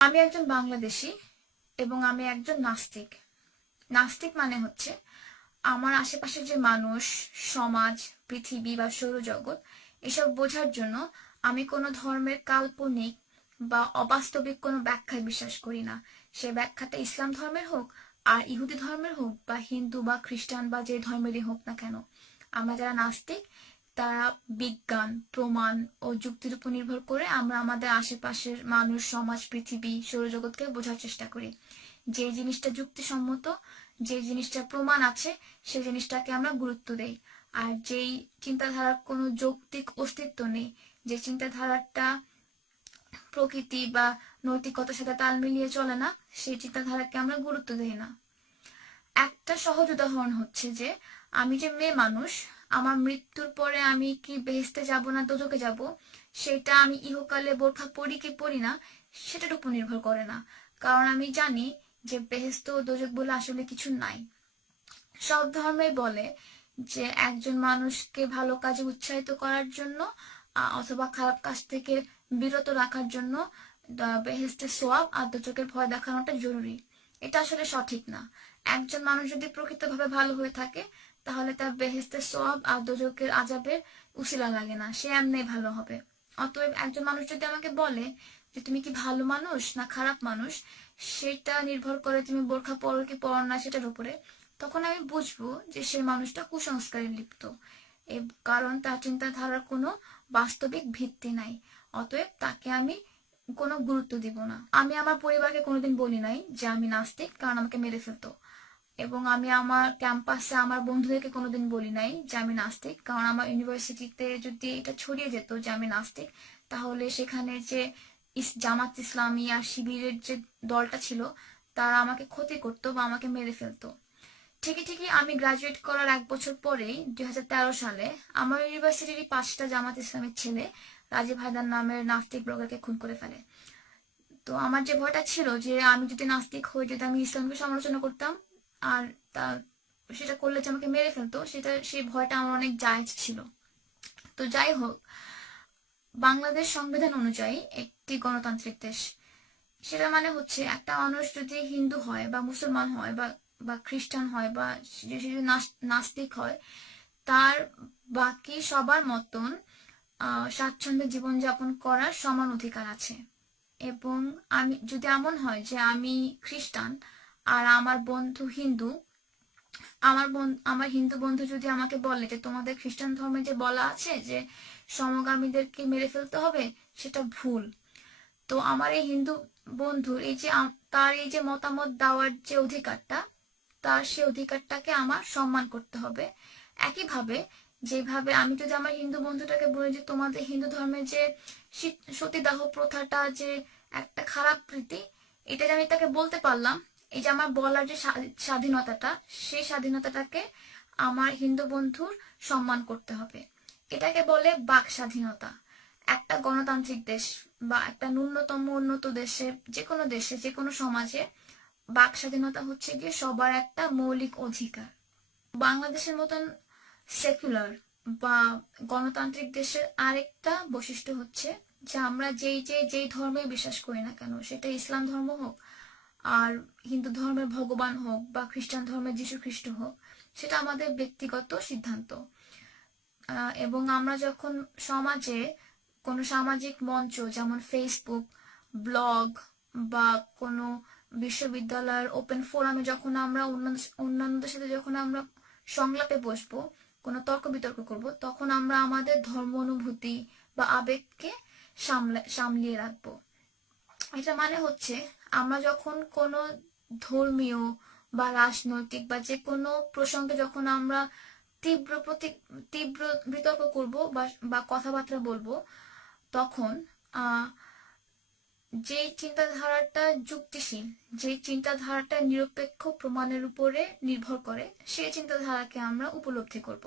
আমি একজন বাংলাদেশী এবং আমি একজন নাস্তিক। নাস্তিক মানে হচ্ছে আমার আশেপাশে যে মানুষ, সমাজ, পৃথিবী বা সৌরজগৎ এসব বোঝার জন্য আমি কোনো ধর্মের কাল্পনিক বা অবাস্তবিক কোনো ব্যাখ্যায় বিশ্বাস করি না। সে ব্যাখ্যাটা ইসলাম ধর্মের হোক আর ইহুদি ধর্মের হোক বা হিন্দু বা খ্রিস্টান বা যে ধর্মেরই হোক না কেন। আমরা যারা নাস্তিক তারা বিজ্ঞান, প্রমাণ ও যুক্তির উপর নির্ভর করে আমরা আমাদের আশেপাশের মানুষ, সমাজ, পৃথিবী, সৌরজগৎকে বোঝার চেষ্টা করি। যে জিনিসটা যুক্তিসম্মত, যে জিনিসটা প্রমাণ আছে, সেই জিনিসটাকে আমরা গুরুত্ব দেই। আর যেই চিন্তাধারার কোনো যৌক্তিক অস্তিত্ব নেই, যে চিন্তাধারাটা প্রকৃতি বা নৈতিকতার সাথে তাল মিলিয়ে চলে না, সেই চিন্তাধারাকে আমরা গুরুত্ব দেই না। একটা সহজ উদাহরণ হচ্ছে যে আমি যে মেয়ে মানুষ, আমার মৃত্যুর পরে আমি কি বেহেশতে যাব না দোজখে যাব, সেটা আমি ইহকালে বোরখা পরি কি পরি না সেটার উপর নির্ভর করে না। কারণ আমি জানি যে বেহেশত ও দোজখ বলে আসলে কিছু নাই। সব ধর্মই বলে যে একজন মানুষকে ভালো কাজে উৎসাহিত করার জন্য অথবা খারাপ কাজ থেকে বিরত রাখার জন্য বেহেশতের সোয়াব আর দোজখের ভয় দেখানোটা জরুরি। এটা আসলে সঠিক না। একজন মানুষ যদি প্রকৃতভাবে ভালো হয়ে থাকে তাহলে তার বেহেশতের সোয়াব আর দোজখের আযাবের উসিলা লাগে না, সে এমনি ভালো হবে। অতএব একজন মানুষ যদি আমাকে বলে যে তুমি কি ভালো মানুষ না খারাপ মানুষ, সেটা নির্ভর করে তুমি বোরখা পরো কি পরো না সেটার উপরে, তখন আমি বুঝবো যে সে মানুষটা কুসংস্কারে লিপ্ত, কারণ তার চিন্তাধারার কোনো বাস্তবিক ভিত্তি নাই। অতএব তাকে আমি কোনো গুরুত্ব দিব না। আমি আমার পরিবারকে কোনোদিন বলি নাই যে আমি নাস্তিক, কারণ আমাকে মেরে ফেলতো। এবং আমি আমার ক্যাম্পাসে আমার বন্ধুদেরকে কোনোদিন বলি নাই যে আমি নাস্তিক, কারণ আমার ইউনিভার্সিটিতে যদি এটা ছড়িয়ে যেত যে আমি নাস্তিক, তাহলে সেখানে যে জামাত ইসলামী আর শিবিরের যে দলটা ছিল তারা আমাকে ক্ষতি করতো বা আমাকে মেরে ফেলতো। ঠিকই ঠিকই আমি গ্রাজুয়েট করার 1 বছর পরেই 2013 সালে আমার ইউনিভার্সিটির 5টা জামাত ইসলামের ছেলে রাজীব হায়দার নামের নাস্তিক ব্লগারকে খুন করে ফেলে। তো আমার যে ভয়টা ছিল যে আমি যদি নাস্তিক হই, যদি আমি ইসলামকে সমালোচনা করতাম আর তা সেটা করলে যে আমাকে মেরে ফেলতো, সেই ভয়টা আমার অনেক জায়েজ ছিল। তো যাই হোক, বাংলাদেশ সংবিধান অনুযায়ী একটি গণতান্ত্রিক দেশ। সেটা মানে হচ্ছে একটা মানুষ যদি হিন্দু হয় বা মুসলমান হয় বা বা খ্রিস্টান হয় বা সে যদি নাস্তিক হয়, তার বাকি সবার মতন স্বাচ্ছন্দ্যে জীবনযাপন করার সমান অধিকার আছে। এবং আমি যদি এমন হয় যে আমি খ্রিস্টান আর আমার বন্ধু হিন্দু, আমার হিন্দু বন্ধু যদি আমাকে বলে যে তোমাদের খ্রিস্টান ধর্মে যে বলা আছে যে সমগামীদেরকে মেরে ফেলতে হবে, সেটা ভুল। তো আমার এই হিন্দু বন্ধুর এই যে তার এই যে মতামত দেওয়ার যে অধিকারটা, তার সে অধিকারটাকে আমার সম্মান করতে হবে। একইভাবে যেভাবে আমি যদি আমার হিন্দু বন্ধুটাকে বলি যে তোমাদের হিন্দু ধর্মে যে সতীদাহ প্রথাটা যে একটা খারাপ রীতি, এটা যে আমি তাকে বলতে পারলাম, এই যে আমার বলার যে স্বাধীনতাটা, সেই স্বাধীনতাটাকে আমার হিন্দু বন্ধুর সম্মান করতে হবে। এটাকে বলে বাক স্বাধীনতা। একটা গণতান্ত্রিক দেশ বা একটা ন্যূনতম উন্নত দেশে যে কোনো সমাজে বাক স্বাধীনতা হচ্ছে গিয়ে সবার একটা মৌলিক অধিকার। বাংলাদেশের মতন সেকুলার বা গণতান্ত্রিক দেশের আরেকটা বৈশিষ্ট্য হচ্ছে যে আমরা যেই ধর্মে বিশ্বাস করি না কেন, সেটা ইসলাম ধর্ম হোক আর হিন্দু ধর্মের ভগবান হোক বা খ্রিস্টান ধর্মের যীশু খ্রিস্ট হোক, সেটা আমাদের ব্যক্তিগত সিদ্ধান্ত। এবং আমরা যখন সমাজে কোনো সামাজিক মঞ্চ যেমন ফেসবুক, ব্লগ বা কোনো বিশ্ববিদ্যালয়ের ওপেন ফোরামে যখন আমরা অন্যান্যদের সাথে যখন আমরা সংলাপে বসবো, কোনো তর্ক বিতর্ক করব, তখন আমরা আমাদের ধর্ম অনুভূতি বা আবেগকে সামলিয়ে রাখবো। এটা মানে হচ্ছে আমরা যখন কোনো ধর্মীয় বা রাজনৈতিক বা যে কোনো প্রসঙ্গে যখন আমরা তীব্র বিতর্ক করব বা কথাবার্তা বলবো, তখন যে চিন্তাধারাটা যুক্তিশীল, যে চিন্তাধারাটা নিরপেক্ষ প্রমাণের উপরে নির্ভর করে, সেই চিন্তাধারাকে আমরা উপলব্ধি করব।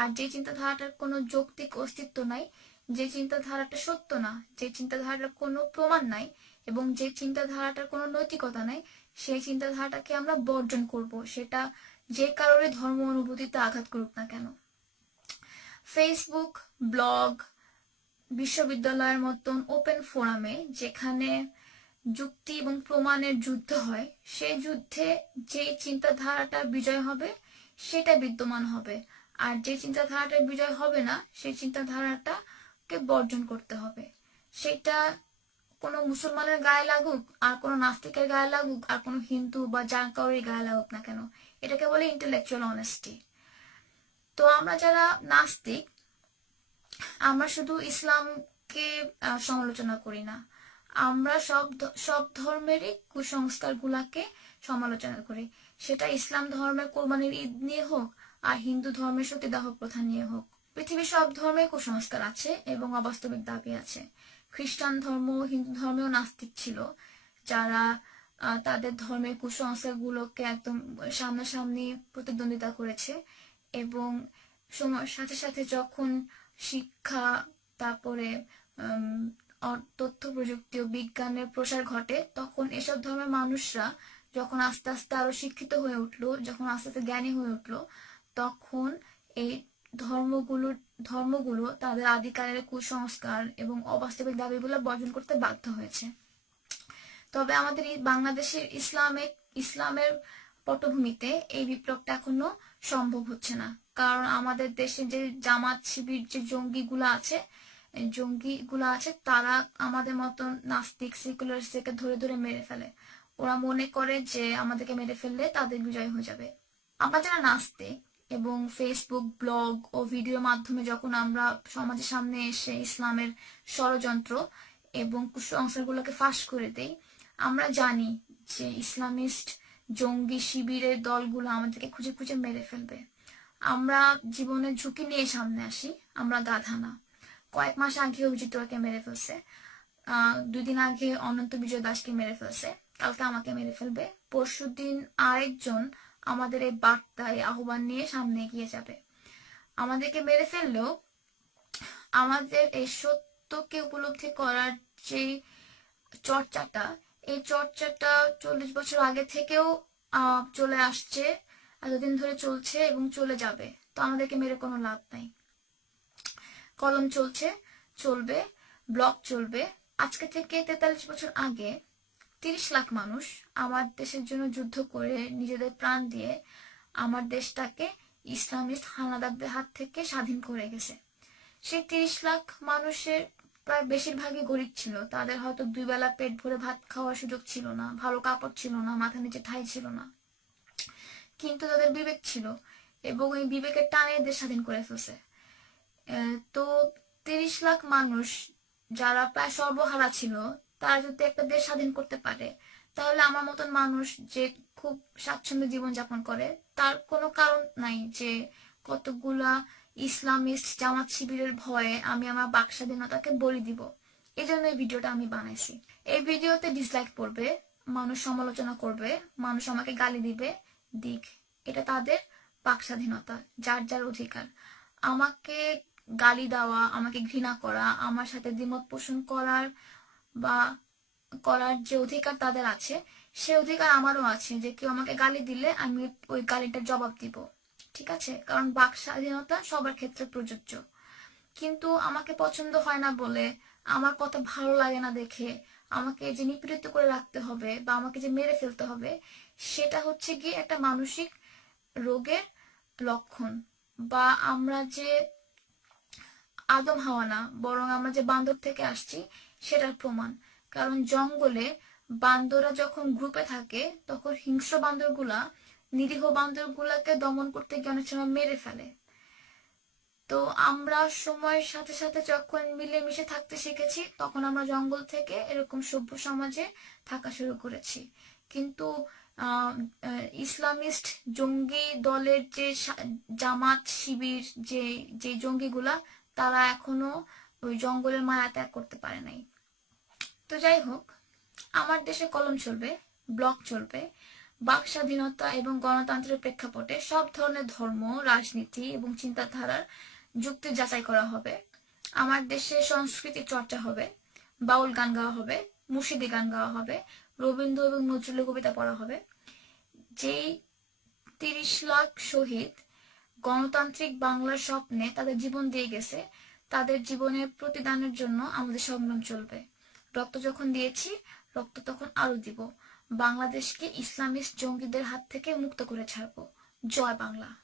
আর যে চিন্তাধারাটার কোনো যৌক্তিক অস্তিত্ব নাই, যে চিন্তাধারাটা সত্য না, যে চিন্তাধারাটার কোনো প্রমাণ নাই এবং যে চিন্তাধারাটার কোনো নৈতিকতা নাই, সেই চিন্তাধারাটাকে আমরা বর্জন করব, সেটা যে কারোরই ধর্ম অনুভূতিতে আঘাত করুক না কেন। ফেসবুক, ব্লগ, বিশ্ববিদ্যালয়ের মতন ওপেন ফোরামে যেখানে যুক্তি এবং প্রমাণের যুদ্ধ হয়, সেই যুদ্ধে যেই চিন্তাধারাটা বিজয় হবে সেটা বিদ্যমান হবে, আর যে চিন্তাধারাটা বিজয় হবে না সেই চিন্তাধারাটাকে বর্জন করতে হবে। সেটা কোনো মুসলমানের গায়ে লাগুক, আর কোনো নাস্তিকের গায়ে লাগুক, আর কোনো হিন্দু বা যার কারোর গায়ে লাগুক না কেন, এটাকে বলে ইন্টেলেকচুয়াল অনেস্টি। তো আমরা যারা নাস্তিক, আমরা শুধু ইসলামকে সমালোচনা করি না, আমরা সব ধর্মেরই কুসংস্কার গুলাকে সমালোচনা করি। সেটা ইসলাম ধর্মের কোরবানির ঈদ নিয়ে হোক, আর হিন্দু ধর্মের সতীদাহ প্রথা নিয়ে হোক। পৃথিবীর সব ধর্মে কুসংস্কার আছে এবং অবাস্তবিক দাবি আছে। খ্রিস্টান ধর্ম, হিন্দু ধর্মেও নাস্তিক ছিল, যারা তাদের ধর্মের কুসংস্কার গুলোকে একদম সামনাসামনি প্রতিদ্বন্দ্বিতা করেছে। এবং সময়ের সাথে সাথে যখন শিক্ষা, তারপরে তথ্য প্রযুক্তি ও বিজ্ঞানের প্রসার ঘটে, তখন এসব ধর্মের মানুষরা যখন আস্তে আস্তে আরো শিক্ষিত হয়ে উঠলো, যখন আস্তে আস্তে জ্ঞানী হয়ে উঠলো, তখন এই ধর্মগুলো তাদের আদিকালের কুসংস্কার এবং অবাস্তবিক দাবিগুলো বর্জন করতে বাধ্য হয়েছে। তবে আমাদের এই বাংলাদেশের ইসলামের পটভূমিতে এই বিপ্লবটা এখনো সম্ভব হচ্ছে না, কারণ আমাদের দেশে যে জামাত শিবির যে জঙ্গিগুলা আছে তারা আমাদের মতন নাস্তিক সেকুলারিস্টকে ধরে ধরে মেরে ফেলে। ওরা মনে করে যে আমাদেরকে মেরে ফেললে তাদের বিজয় হয়ে যাবে। আমরা যারা নাস্তিক এবং ফেসবুক, ব্লগ ও ভিডিওর মাধ্যমে যখন আমরা সমাজের সামনে এসে ইসলামের ষড়যন্ত্র এবং কুসংস্কারগুলোকে ফাঁস করে দেই, আমরা জানি যে ইসলামিস্ট জঙ্গি শিবিরের দলগুলো আমাদেরকে খুঁজে খুঁজে মেরে ফেলবে। আমরা জীবনের ঝুঁকি নিয়ে সামনে আসি, আমরা গাধা না। কয়েক মাস আগে অভিজিৎকে মেরে ফেলছে, 2 দিন আগে অনন্ত বিজয় দাসকে মেরে ফেলছে, কালকে আমাকে মেরে ফেলবে, পরশুদিন আরেকজন আমাদের এই বার্তায় আহ্বান নিয়ে সামনে এগিয়ে যাবে। আমাদেরকে মেরে ফেললেও আমাদের এই সত্যকে উপলব্ধি করার যে চর্চাটা, এই চর্চাটা 40 বছর আগে থেকেও চলে আসছে, এতদিন ধরে চলছে এবং চলে যাবে। তো আমাদেরকে মেরে কোনো লাভ নাই। কলম চলবে, ব্লগ চলবে। আজকে থেকে 43 বছর আগে 30 লাখ মানুষ আমার দেশের জন্য যুদ্ধ করে নিজেদের প্রাণ দিয়ে আমার দেশটাকে ইসলামিস্ট হানাদারদের হাত থেকে স্বাধীন করে গেছে। সেই 30 লাখ মানুষের প্রায় বেশিরভাগই গরিব ছিল। তাদের হয়তো 2 বেলা পেট ভরে ভাত খাওয়ার সুযোগ ছিল না, ভালো কাপড় ছিল না, মাথা নিচে ঠাঁই ছিল না, কিন্তু তাদের বিবেক ছিল এবং এই বিবেকের টানে দেশ স্বাধীন করে ফেলছে। তো 30 লাখ মানুষ যারা প্রায় সর্বহারা ছিল, তারা যদি একটা দেশ স্বাধীন করতে পারে, তাহলে আমার মতন মানুষ যে খুব স্বাচ্ছন্দ্যে জীবনযাপন করে, তার কোনো কারণ নাই যে কতগুলা ইসলামিস্ট জামাত শিবিরের ভয়ে আমি আমার বাক স্বাধীনতাকে বলি দিব। এই জন্য এই ভিডিওটা আমি বানাইছি। এই ভিডিওতে ডিসলাইক পড়বে, মানুষ সমালোচনা করবে, মানুষ আমাকে গালি দিবে, দিক, এটা তাদের বাক স্বাধীনতা, যার যার অধিকার। আমাকে গালি দেওয়া, আমাকে ঘৃণা করা, আমার সাথে দ্বিমত পোষণ করার যে অধিকার তাদের আছে, সে অধিকার আমারও আছে যে কেউ আমাকে গালি দিলে আমি ওই গালিটার জবাব দিব, ঠিক আছে? কারণ বাক স্বাধীনতা সবার ক্ষেত্রে প্রযোজ্য। কিন্তু আমাকে পছন্দ হয় না বলে, আমার কথা ভালো লাগে না দেখে আমাকে যে নিপীড়িত করে রাখতে হবে বা আমাকে যে মেরে ফেলতে হবে, সেটা হচ্ছে গিয়ে একটা মানসিক রোগের লক্ষণ। বা আমরা যে আদম হাওয়া না, বরং আমরা যে বান্দর থেকে আসছি সেটার প্রমাণ। কারণ জঙ্গলে বান্দররা যখন গ্রুপে থাকে, তখন হিংস্র বান্দরগুলা নিরীহ বান্দরগুলাকে দমন করতে গিয়ে অনেক সময় মেরে ফেলে। তো আমরা সময়ের সাথে সাথে যখন মিলেমিশে থাকতে শিখেছি, তখন আমরা জঙ্গল থেকে এরকম সভ্য সমাজে থাকা শুরু করেছি। কিন্তু ইসলামিস্ট জঙ্গি দলের যে জামাত শিবির, যে জঙ্গিগুলা, তারা এখনো ওই জঙ্গলের মায়া ত্যাগ করতে পারে নাই। তো যাই হোক, আমার দেশে কলম চলবে, ব্লগ চলবে, বাক স্বাধীনতা এবং গণতন্ত্রের প্রেক্ষাপটে সব ধরনের ধর্ম, রাজনীতি এবং চিন্তাধারার যুক্তি যাচাই করা হবে। আমার দেশে সংস্কৃতির চর্চা হবে, বাউল গান গাওয়া হবে, মুর্শিদি গান গাওয়া হবে, রবীন্দ্র এবং নজরুলের কবিতা পড়া হবে। যেই 30 লাখ শহীদ গণতান্ত্রিক বাংলার স্বপ্নে তাদের জীবন দিয়ে গেছে, তাদের জীবনের প্রতিদানের জন্য আমাদের সংগ্রাম চলবে। রক্ত যখন দিয়েছি, রক্ত তখন আরো দিব। বাংলাদেশকে ইসলামিস্ট জঙ্গিদের হাত থেকে মুক্ত করে ছাড়বো। জয় বাংলা।